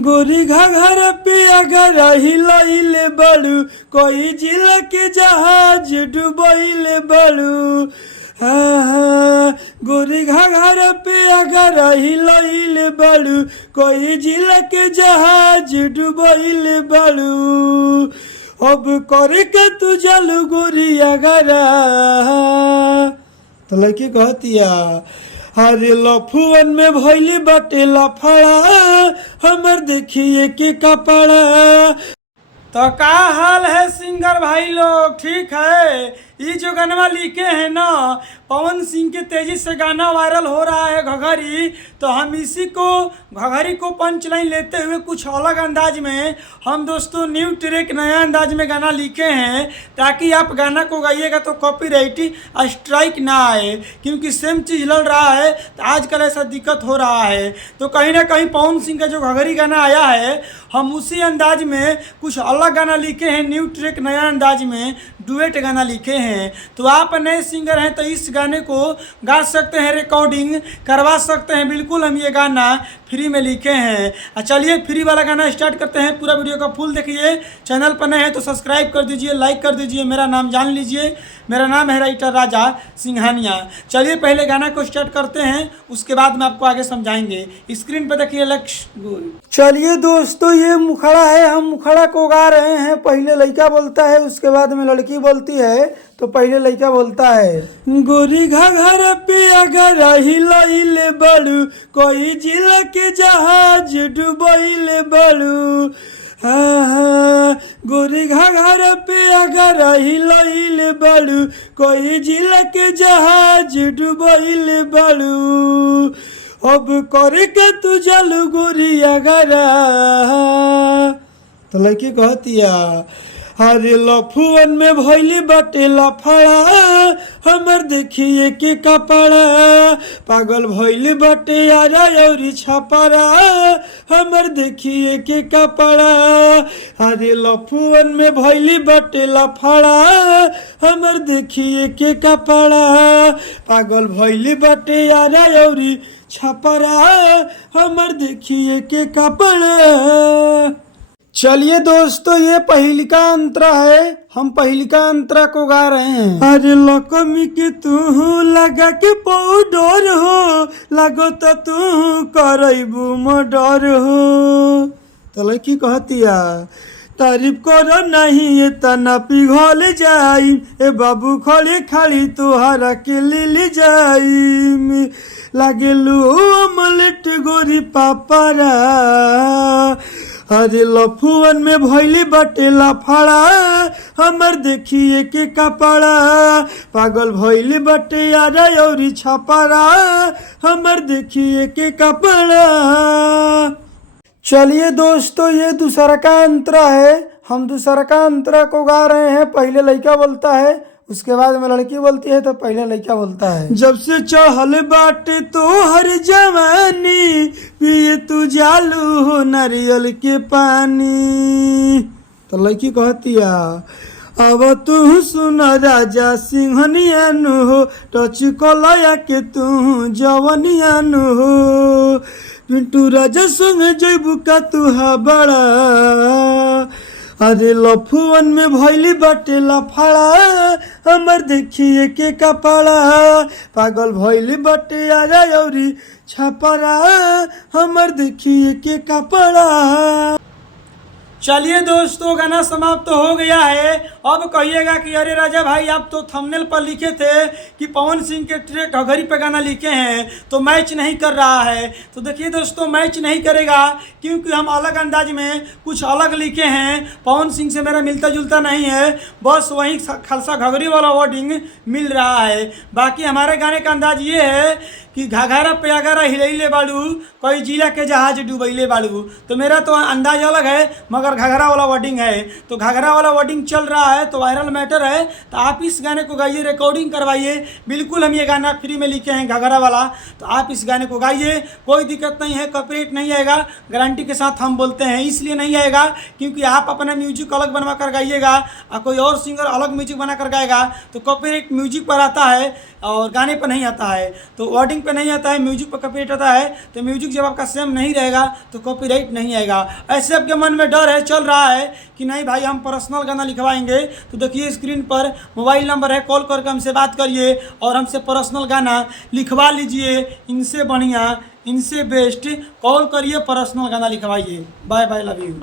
गोरी घाघर पे अगर हिलैले बड़ू कोई जिला के जहाज डुबैले बड़ू। हाँ, गोरी घाघर पे अगर हिलैले बड़ू कोई जिला के जहाज डुबैले बड़ू। अब करे के तू जलू गोरी अगर तो लड़की कहतिया अरे लफुअन में भइली बटे लफड़ा हमर देखिए के कपड़ा। तो का हाल है सिंगर भाई लोग, ठीक है? ये जो गाना लिखे हैं ना, पवन सिंह के तेजी से गाना वायरल हो रहा है घघरी, तो हम इसी को घघरी को पंच लाइन लेते हुए कुछ अलग अंदाज में हम दोस्तों न्यू ट्रैक नया अंदाज में गाना लिखे हैं, ताकि आप गाना को गाइएगा तो कॉपीराइट स्ट्राइक ना आए, क्योंकि सेम चीज़ लड़ रहा है तो आजकल ऐसा दिक्कत हो रहा है। तो कहीं ना कहीं पवन सिंह का जो घघरी गाना आया है, हम उसी अंदाज में कुछ अलग गाना लिखे हैं, न्यू ट्रैक नया अंदाज में डुएट गाना लिखे हैं। तो आप नए सिंगर हैं तो इस गाने को गा सकते हैं, रिकॉर्डिंग करवा सकते हैं। बिल्कुल हम ये गाना फ्री में लिखे हैं। चलिए फ्री वाला गाना स्टार्ट करते हैं। पूरा वीडियो का फुल देखिए। चैनल पर नए हैं तो सब्सक्राइब कर दीजिए, लाइक कर दीजिए, मेरा नाम जान लीजिए। मेरा नाम है राइटर राजा सिंघानिया। चलिए पहले गाना को स्टार्ट करते हैं, उसके बाद में आपको आगे समझाएंगे। स्क्रीन पर देखिए लक्ष्य गोल। चलिए दोस्तों, ये मुखड़ा है, हम मुखड़ा को गा रहे हैं। पहले लड़का बोलता है, उसके बाद में लड़की बोलती है। तो पहले लड़का बोलता है गोरी घाघर पे अगर हिलैले बड़ू कोई जिला के जहाज डुबैले बड़ू। हाँ, गोरी घाघर पे अगर हिलैले बड़ू कोई जिला के जहाज डुबैले बड़ू। अब करे के तू जलू गोरी अगर तो लड़की कहतिया अरे लफुअन में भइली बटे लफड़ा हमर देखिए के कपड़ा। पागल भइली बटे यारा औरी छपरा हमर देखिए के कपड़ा। अरे लफुअन में भइली बटे लफड़ा हमर देखिए के कपड़ा। पागल भइली बटे यारा औरी छपरा हमर देखिए के कपड़ा। चलिए दोस्तों, ये पहिलिका अंतरा है, हम पहिलिका अंतरा को गा रहे हैं। अरे लकमी के तू लगा के पाउडर हो लगो तो तू करबू मर्डर हो। तो लड़की कहतिया तारीफ करो नहीं ये तना पिघल जाई ए बाबू खड़े खाली तुहारा के ले जाई। लागेलू अमलेट गोरी पापरा। अरे लफुअन में भइली बटे लफड़ा हमर देखिए के कपड़ा। पागल भइली बटे यारा औरी छपरा हमर देखिए के कपड़ा। चलिए दोस्तों, ये दूसरा का अंतरा है, हम दूसरा का अंतरा को गा रहे हैं। पहले लड़का बोलता है, उसके बाद में लड़की बोलती है। तो पहले लड़का बोलता है जब से चढ़ल बाटे तो हर जवानी पिए तू जालू हो नारियल के पानी। तो लड़की कहतिया अब तू सुन राजा सिंहनियान हो टच कलया के तू जवनियान हो। पिंटू राजा संग जैबू का तू बड़ा। अरे लफुअन में भइली बटे लफड़ा हमर देखिए के कपड़ा। पागल भइली बटे यारा औरी छपरा हमर देखिए के कपड़ा। चलिए दोस्तों, गाना समाप्त तो हो गया है। अब कहिएगा कि अरे राजा भाई आप तो थंबनेल पर लिखे थे कि पवन सिंह के ट्रैक घघरी पे गाना लिखे हैं तो मैच नहीं कर रहा है। तो देखिए दोस्तों, मैच नहीं करेगा क्योंकि हम अलग अंदाज में कुछ अलग लिखे हैं। पवन सिंह से मेरा मिलता जुलता नहीं है, बस वही खालसा घघरी वाला वर्डिंग मिल रहा है। बाकी हमारे गाने का अंदाज ये है कि घाघरा पे अगर हिलैले बाड़ू कोई जिला के जहाज डुबैले बाड़ू। तो मेरा तो अंदाज अलग है, मगर घाघरा वाला वर्डिंग है। तो घाघरा वाला वर्डिंग चल रहा है तो वायरल मैटर है। तो आप इस गाने को गाइए, रिकॉर्डिंग करवाइए। बिल्कुल हम ये गाना फ्री में लिखे हैं घाघरा वाला, तो आप इस गाने को गाइए, कोई दिक्कत नहीं है, कॉपीराइट नहीं आएगा, गारंटी के साथ हम बोलते हैं। इसलिए नहीं आएगा क्योंकि आप अपना म्यूजिक अलग बनवा कर गाइएगा और कोई और सिंगर अलग म्यूजिक बना कर गाएगा तो कॉपीराइट म्यूजिक पर आता है। और गाने पर नहीं आता है, तो वर्डिंग पे नहीं आता है, म्यूजिक पर कॉपीराइट आता है। तो म्यूजिक जब आपका सेम नहीं रहेगा तो कॉपीराइट नहीं आएगा। ऐसे आपके मन में डर है, चल रहा है कि नहीं भाई हम पर्सनल गाना लिखवाएंगे, तो देखिए स्क्रीन पर मोबाइल नंबर है, कॉल करके हमसे बात करिए और हमसे पर्सनल गाना लिखवा लीजिए। इनसे बढ़िया, इनसे बेस्ट कॉल करिए, पर्सनल गाना लिखवाइए। Bye bye, love you.